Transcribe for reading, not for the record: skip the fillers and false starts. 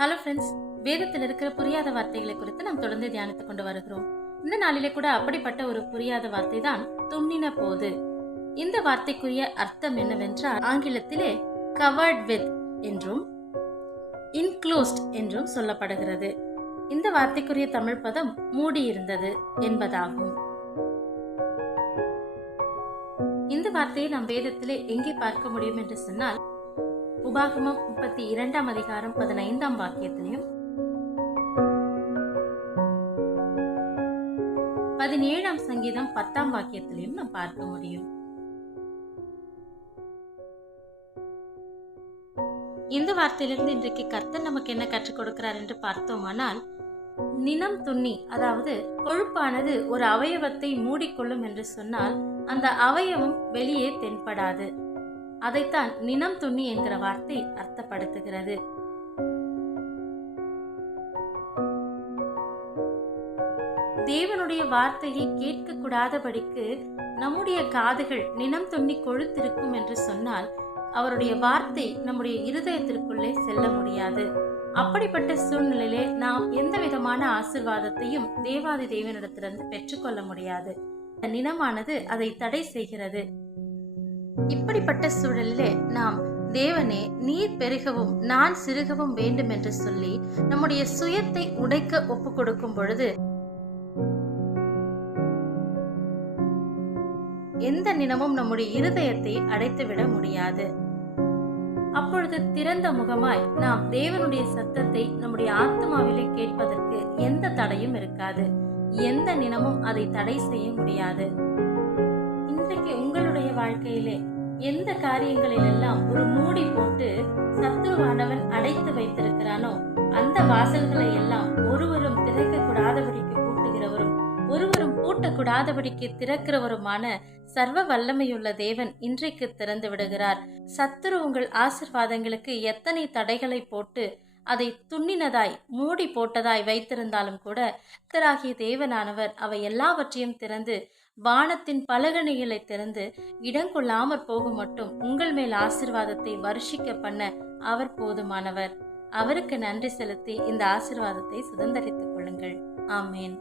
Hello friends, வேதத்தில் இருக்கிற புரியாத வார்த்தைகளை குறித்து நாம் தொடர்ந்து தியானித்துக் கொண்டு வருகிறோம். இந்த நாளிலே கூட அப்படிப்பட்ட ஒரு புரியாத வார்த்தை தான் துண்ணின போது. இந்த வார்த்தைக்குரிய அர்த்தம் என்னவென்றால், ஆங்கிலத்திலே கவர்ட் வித் என்றும் இன்க்ளோஸ்ட் என்றும் சொல்லப்படுகிறது. இந்த வார்த்தைக்குரிய தமிழ் பதம் மூடியிருந்தது என்பதாகும். இந்த வார்த்தையை நாம் வேதத்திலே எங்கே பார்க்க முடியும் என்று சொன்னால், உபாகமம் 32 அதிகாரம் 15 வாக்கியத்திலையும் 17 சங்கீதம் 10 வாக்கியத்திலையும் நாம் பார்க்க முடியும். இந்த வார்த்தையிலிருந்து இன்றைக்கு கர்த்தர் நமக்கு என்ன கற்றுக் கொடுக்கிறார் என்று பார்த்தோமானால், நினம் துண்ணி, அதாவது கொழுப்பானது ஒரு அவயவத்தை மூடிக்கொள்ளும் என்று சொன்னால் அந்த அவயவம் வெளியே தென்படாது. அதைத்தான் நினம் துண்ணி என்கிற வார்த்தை அர்த்தப்படுத்துகிறது. தேவனுடைய வார்த்தையை கேட்க கூடாதபடிக்கு நம்முடைய காதுகள் நினம் துண்ணி கொழுத்திருக்கும் என்று சொன்னால் அவருடைய வார்த்தை நம்முடைய இருதயத்திற்குள்ளே செல்ல முடியாது. அப்படிப்பட்ட சூழ்நிலையிலே நாம் எந்த விதமான ஆசீர்வாதத்தையும் தேவாதி தேவனிடத்திலிருந்து பெற்றுக்கொள்ள முடியாது. நினமானது அதை தடை செய்கிறது. இப்படிப்பட்ட சூழலிலே நாம் தேவனே, நீர் பெருகவும் நான் சிறுகவும் வேண்டும் என்று சொல்லி நம்முடைய சுயத்தை உடைக்க ஒப்பு கொடுக்கும் பொழுது எந்த நினமும் நம்முடைய இருதயத்தை அடைத்துவிட முடியாது. அப்பொழுது திறந்த முகமாய் நாம் தேவனுடைய சத்தத்தை நம்முடைய ஆத்மாவிலே கேட்பதற்கு எந்த தடையும் இருக்காது. எந்த நினமும் அதை தடை செய்ய முடியாது. இன்றைக்கு உங்களுடைய வாழ்க்கையிலே எந்த காரியங்களில் எல்லாம் ஒரு மூடி போட்டு சத்துருவானவன் அடைத்து வைத்திருக்கிறானோ அந்த வாசல்களை எல்லாம் ஒருவரும் திறக்க கூடாதபடிக்கு பூட்டுகிறவரும் ஒருவரும் பூட்டக்கூடாதபடிக்கு திறக்கிறவருமான சர்வ வல்லமையுள்ள தேவன் இன்றைக்கு திறந்து விடுகிறார். சத்துரு உங்கள் ஆசீர்வாதங்களுக்கு எத்தனை தடைகளை போட்டு அதை துண்ணினதாய் மூடி போட்டதாய் வைத்திருந்தாலும் கூட கர்த்தராகிய தேவனானவர் அவை எல்லாவற்றையும் திறந்து வானத்தின் பலகணிகளை திறந்து இடங்கொள்ளாமற் போகும் மட்டும் உங்கள் மேல் ஆசீர்வாதத்தை வருஷிக்க பண்ண அவர் போதுமானவர். அவருக்கு நன்றி செலுத்தி இந்த ஆசீர்வாதத்தை சுதந்தரித்துக் கொள்ளுங்கள். ஆமேன்.